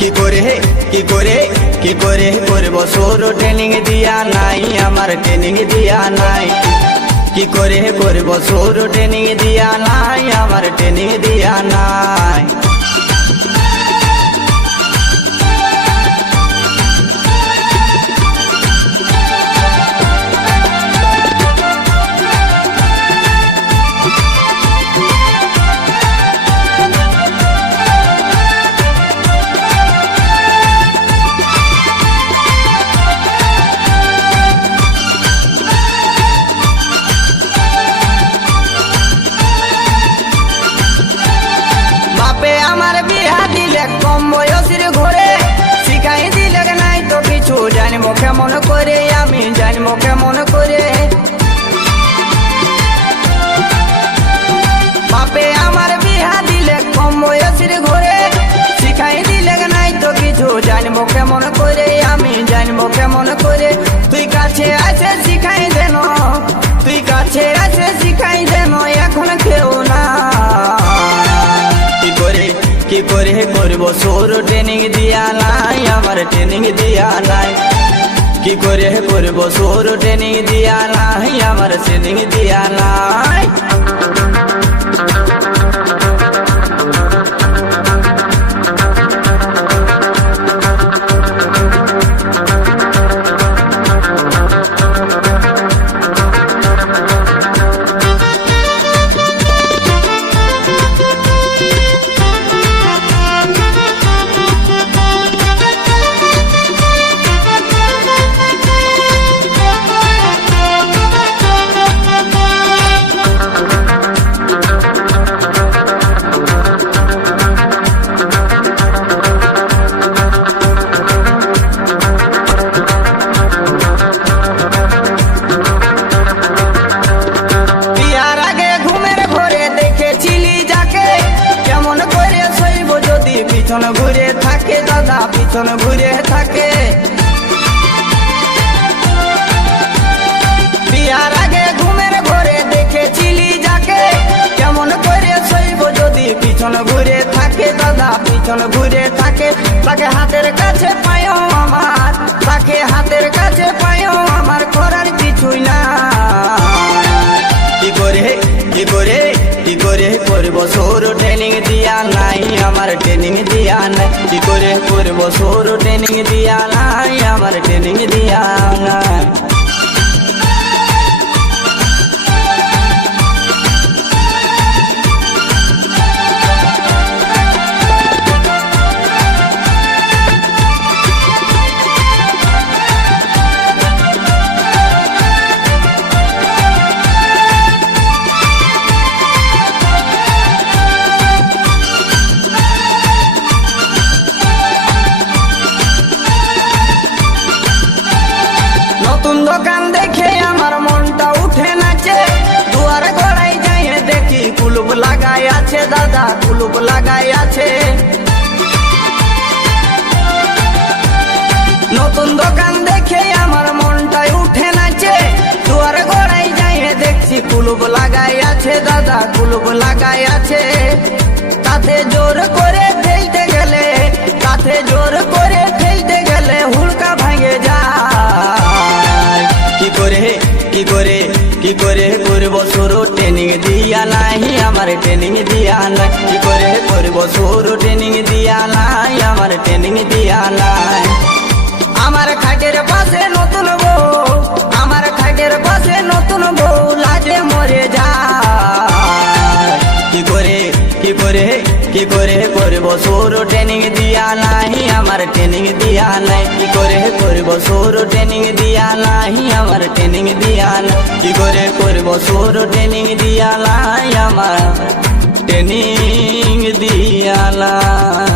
কি করে কি করে কি করে করব সৌর ট্রেনিং দিয়া নাই, আমার ট্রেনিং দিয়া নাই। কি করে করব সৌর ট্রেনিং দিয়া নাই, আমার ট্রেনিং দিয়া নাই। কম বয়সের ঘরে শিখাই দিলে নাই তো কিছু, জানবো কেমন করে আমি, জানবো কেমন করে। বাপে আমার বিহা দিলে কম বয়সের ঘরে শিখাই দিলে নাই তো কিছু, জানবো কেমন করে আমি, জানবো কেমন করে। তুই কাছে আছে শিখাই দেন, তুই কাছে আছে শিখাই দেন, এখন কেউ না। কি করে কি করে করব সৌর ট্রেনিং দিয়া নাই, আমার ট্রেনিং দিয়া নাই। কি করে করব সৌর ট্রেনিং দিয়া নাই, আমার ট্রেনিং দিয়া নাই। পিছন ঘুরে থাকে দাদা, পিছন ঘুরে থাকে। বিয়ার আগে ঘুমের ঘরে দেখেছিলি যাকে, কেমন করে শৈব যদি পিছন ঘুরে থাকে দাদা, পিছন ঘুরে থাকে। তাকে হাতের কাছে পায়ও আমার, তাকে হাতের কাছে পায়ও আমার, করার কিছুই না। কি করে কি করে কি করে করব সৌর ট্রেনিং দিয়া নাই, আমার ট্রেনিং দিয়া নাই। কি করে করব সৌর ট্রেনিং দিয়া নাই, আমার ট্রেনিং দিয়া নাই। নতুন দোকান দেখে আমার মনটা উঠে নাচে, দুয়ার গড়াই যাই দেখি কুলুপ লাগাই আছে দাদা, কুলুপ লাগাই আছে। নতুন দোকান দেখে আমার মনটা উঠে নাচে, দুয়ার গড়াই যাই দেখছি কুলুপ লাগাই আছে দাদা, কুলুপ লাগাই আছে। তাতে জোর করে ঠেলতে গেলে, তাতে জোর করে ঠেলতে গেলে হুড়কা ভাঙে যায়। কি করে কি করে কি করে করব সৌর ট্রেনিং দিয়া নাই, আমার ট্রেনিং দিয়া নাই। কি করে করব সৌর ট্রেনিং দিয়া নাই, আমার ট্রেনিং দিয়া নাই। আমার খাটের পাশে নতুন বউ, আমার খাটের পাশে নতুন বউ লাজে মরে যায়। কি করে কি করে কি করে করব সৌর ট্রেনিং দিয়া নাই, আমার ট্রেনিং দিয়া নাই। কি করে করব সৌর ট্রেনিং দিয়া নাই, আমার ট্রেনিং দিয়া নাই। কি করে করব সৌর ট্রেনিং দিয়া নাই, আমার ট্রেনিং দিয়া নাই।